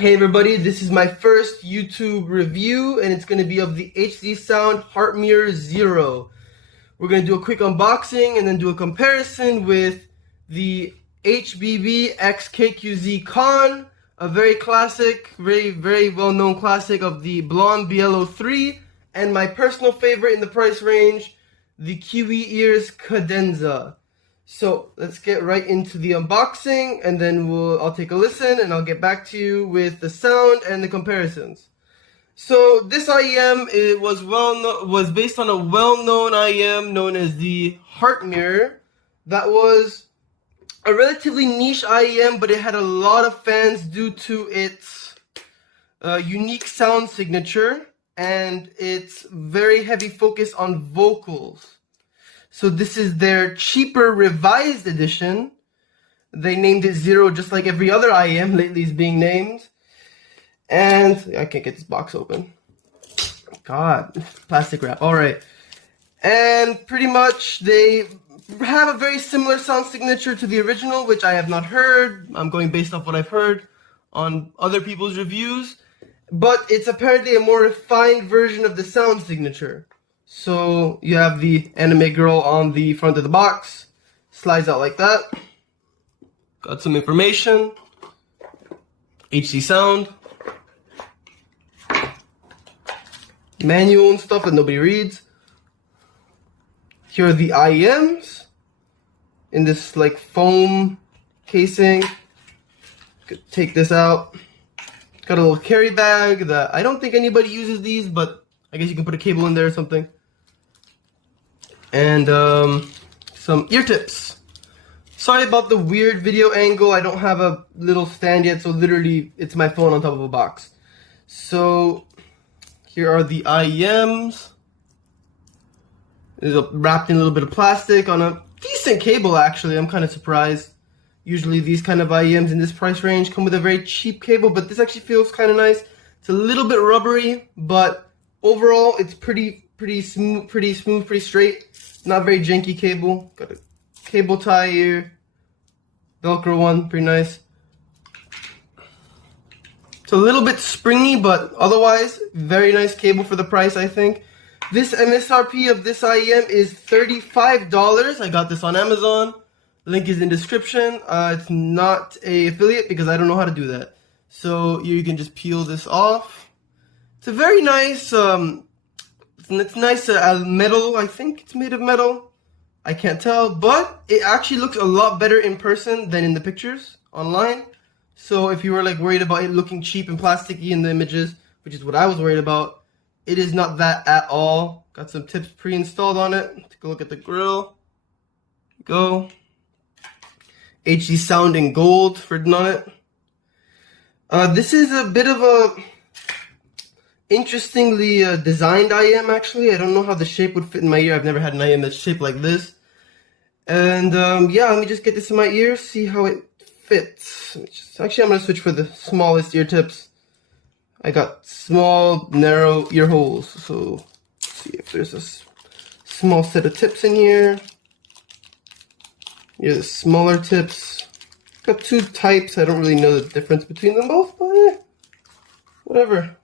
Hey everybody, this is my first YouTube review and it's going to be of the HzSound Heart Mirror Zero. We're going to do a quick unboxing and then do a comparison with the HBB X KQZ Con, a very classic, very well-known classic of the Blonde BL03, and my personal favorite in the price range, the Kiwi Ears Cadenza. So let's get right into the unboxing, and then I'll take a listen and I'll get back to you with the sound and the comparisons. So this IEM was based on a well-known IEM known as the Heart Mirror. That was a relatively niche IEM, but it had a lot of fans due to its unique sound signature and its very heavy focus on vocals. So this is their cheaper revised edition. They named it Zero just like every other IEM lately is being named. And I can't get this box open. God, plastic wrap. Alright. And pretty much they have a very similar sound signature to the original, which I have not heard. I'm going based off what I've heard on other people's reviews. But it's apparently a more refined version of the sound signature. So you have the anime girl on the front of the box, slides out like that. Got some information, HzSound, manual and stuff that nobody reads. Here are the IEMs in this like foam casing. Could take this out. Got a little carry bag that I don't think anybody uses these, but I guess you can put a cable in there or something. And some ear tips. Sorry about the weird video angle. I don't have a little stand yet, so literally it's my phone on top of a box. So here are the IEMs. It's wrapped in a little bit of plastic on a decent cable actually. I'm kind of surprised. Usually these kind of IEMs in this price range come with a very cheap cable, but this actually feels kind of nice. It's a little bit rubbery, but overall it's pretty smooth, pretty straight. Not very janky cable. Got a cable tie here. Velcro one, pretty nice. It's a little bit springy, but otherwise, very nice cable for the price, I think. This MSRP of this IEM is $35. I got this on Amazon. Link is in description. It's not a affiliate because I don't know how to do that. So you can just peel this off. It's a very nice, it's nice metal. I think it's made of metal. I can't tell, but it actually looks a lot better in person than in the pictures online. So if you were like worried about it looking cheap and plasticky in the images, which is what I was worried about, it is not that at all. Got some tips pre-installed on it. Take a look at the grill. Go. HzSound in gold written on it. This is a bit of a interestingly designed IEM actually. I don't know how the shape would fit in my ear. I've never had an IEM that's shaped like this. And yeah, let me just get this in my ear, see how it fits. Actually, I'm going to switch for the smallest ear tips. I got small, narrow ear holes. So let's see if there's a small set of tips in here. Here's the smaller tips. Got two types. I don't really know the difference between them both, but whatever.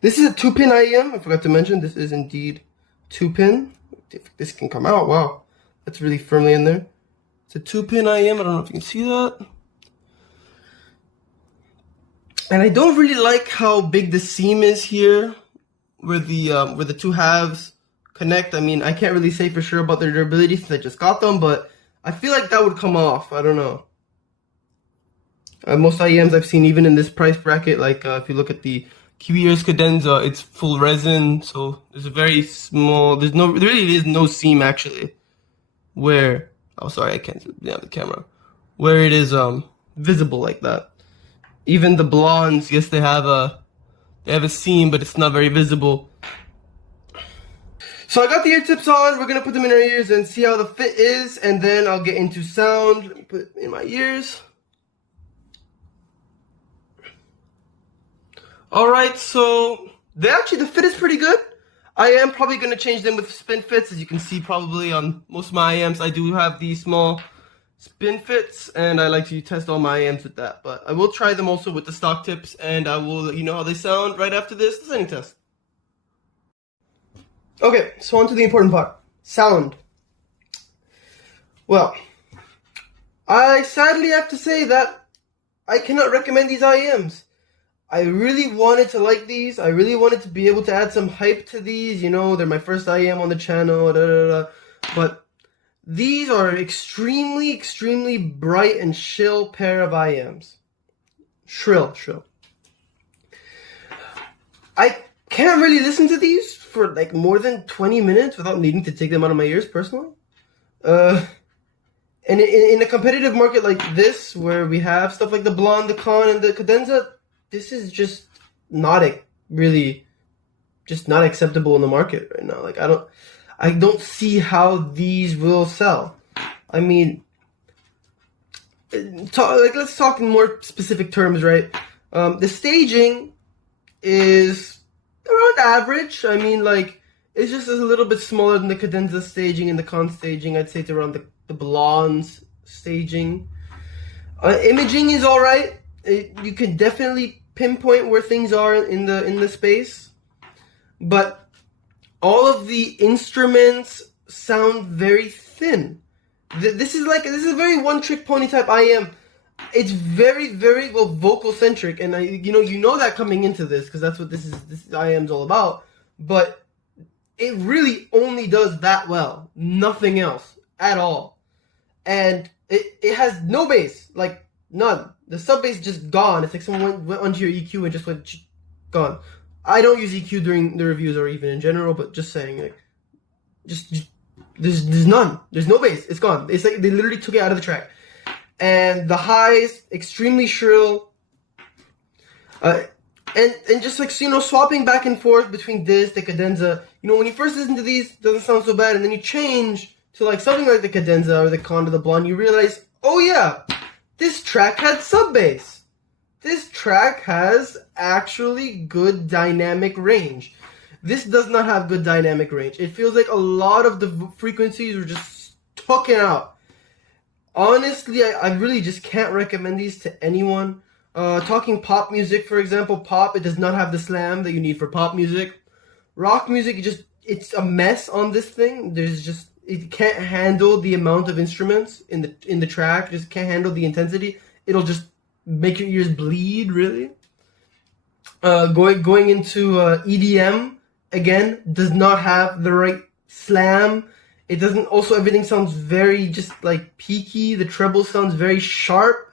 This is a 2-pin IEM. I forgot to mention this is indeed 2-pin. If this can come out, wow, that's really firmly in there. It's a 2-pin IEM. I don't know if you can see that. And I don't really like how big the seam is here, where the two halves connect. I mean, I can't really say for sure about their durability since I just got them, but I feel like that would come off. I don't know. Most IEMs I've seen, even in this price bracket, like if you look at the Kiwi Ears Cadenza, it's full resin, so there's a very small, there really is no seam actually, where, oh sorry, I can't see the camera, where it is visible like that. Even the blondes, yes, they have a seam, but it's not very visible. So I got the ear tips on, we're gonna put them in our ears and see how the fit is, and then I'll get into sound. Let me put it in my ears. Alright, so the fit is pretty good. I am probably going to change them with spin fits. As you can see probably on most of my IEMs, I do have these small spin fits, and I like to test all my IMs with that. But I will try them also with the stock tips, and I will let you know how they sound right after this listening test. Okay, so on to the important part. Sound. Well, I sadly have to say that I cannot recommend these IEMs. I really wanted to like these. I really wanted to be able to add some hype to these. You know, they're my first IEM on the channel, but these are extremely, extremely bright and shrill pair of IEMs. Shrill. I can't really listen to these for like more than 20 minutes without needing to take them out of my ears personally. And in a competitive market like this, where we have stuff like the Blonde, the Con, and the Cadenza, this is just not really just not acceptable in the market right now. Like I don't see how these will sell. I mean, let's talk in more specific terms, right? The staging is around average. I mean, like, it's just a little bit smaller than the Cadenza staging and the Con staging. I'd say it's around the Blonde's staging. Imaging is all right. You can definitely pinpoint where things are in the space, but all of the instruments sound very thin. This is a very one-trick pony type IM. It's very, very well vocal centric, and you know that coming into this, because that's what this IM's all about. But it really only does that well, nothing else at all, and it has no bass, like none. The sub bass just gone. It's like someone went onto your EQ and just went gone. I don't use EQ during the reviews or even in general, but just saying, like, just there's none. There's no bass. It's gone. It's like they literally took it out of the track. And the highs, extremely shrill. And just like, so, swapping back and forth between this, the Cadenza. When you first listen to these, it doesn't sound so bad, and then you change to like something like the Cadenza or the Con or the Blonde, you realize, oh yeah, this track had sub bass. This track has actually good dynamic range. This does not have good dynamic range. It feels like a lot of the frequencies were just taken out. Honestly, I really just can't recommend these to anyone. Talking pop music, for example, pop, it does not have the slam that you need for pop music. Rock music, it's a mess on this thing. It can't handle the amount of instruments in the track. It just can't handle the intensity. It'll just make your ears bleed, really. Going into EDM, again, does not have the right slam. It doesn't. Also, everything sounds very just like peaky. The treble sounds very sharp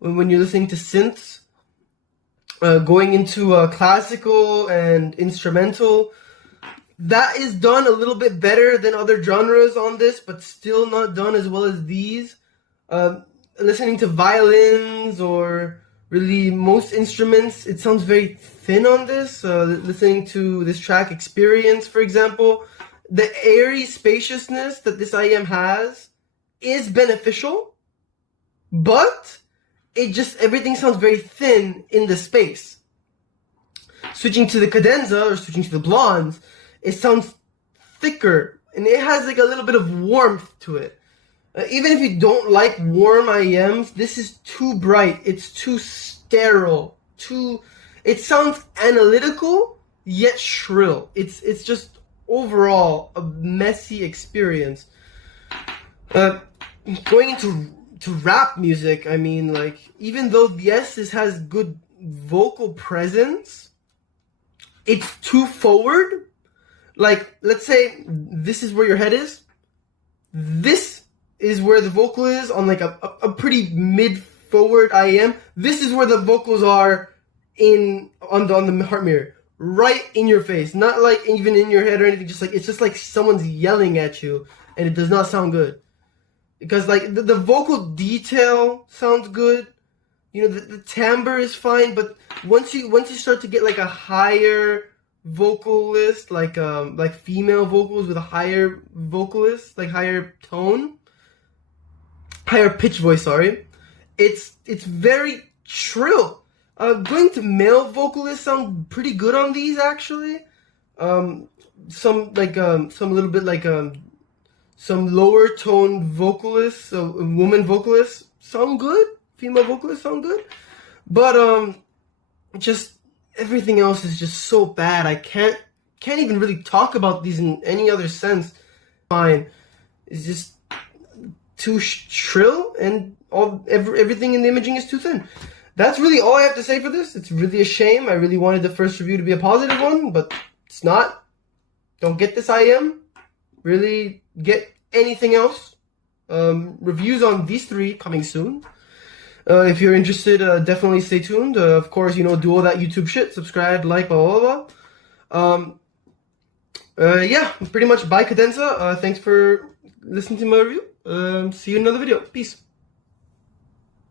when you're listening to synths. Going into classical and instrumental, that is done a little bit better than other genres on this, but still not done as well as these. Listening to violins or really most instruments, it sounds very thin on this. Listening to this track Experience, for example, the airy spaciousness that this IM has is beneficial, but everything sounds very thin in the space. Switching to the Cadenza or switching to the Blondes, it sounds thicker, and it has like a little bit of warmth to it. Even if you don't like warm IEMs, this is too bright. It's too sterile. It sounds analytical yet shrill. It's just overall a messy experience. Going into rap music, I mean, like, even though yes, this has good vocal presence, it's too forward. Like, let's say this is where your head is. This is where the vocal is on like a pretty mid-forward IM. This is where the vocals are on the heart mirror. Right in your face. Not like even in your head or anything. It's just like someone's yelling at you, and it does not sound good. Because like the vocal detail sounds good. The timbre is fine, but once you start to get like a higher vocalist, like female vocals with a higher vocalist, like higher pitch voice, sorry, it's very shrill. Going to male vocalists sound pretty good on these, actually. Some little bit like some lower tone vocalists, woman vocalists sound good, female vocalists sound good, but just everything else is just so bad. I can't even really talk about these in any other sense. Fine, it's just too shrill, and everything in the imaging is too thin. That's really all I have to say for this. It's really a shame. I really wanted the first review to be a positive one, but it's not. Don't get this IM. Really get anything else. Reviews on these three coming soon. If you're interested, definitely stay tuned. Of course, do all that YouTube shit. Subscribe, like, blah, blah, blah. Yeah, pretty much bye, Cadenza. Thanks for listening to my review. See you in another video. Peace.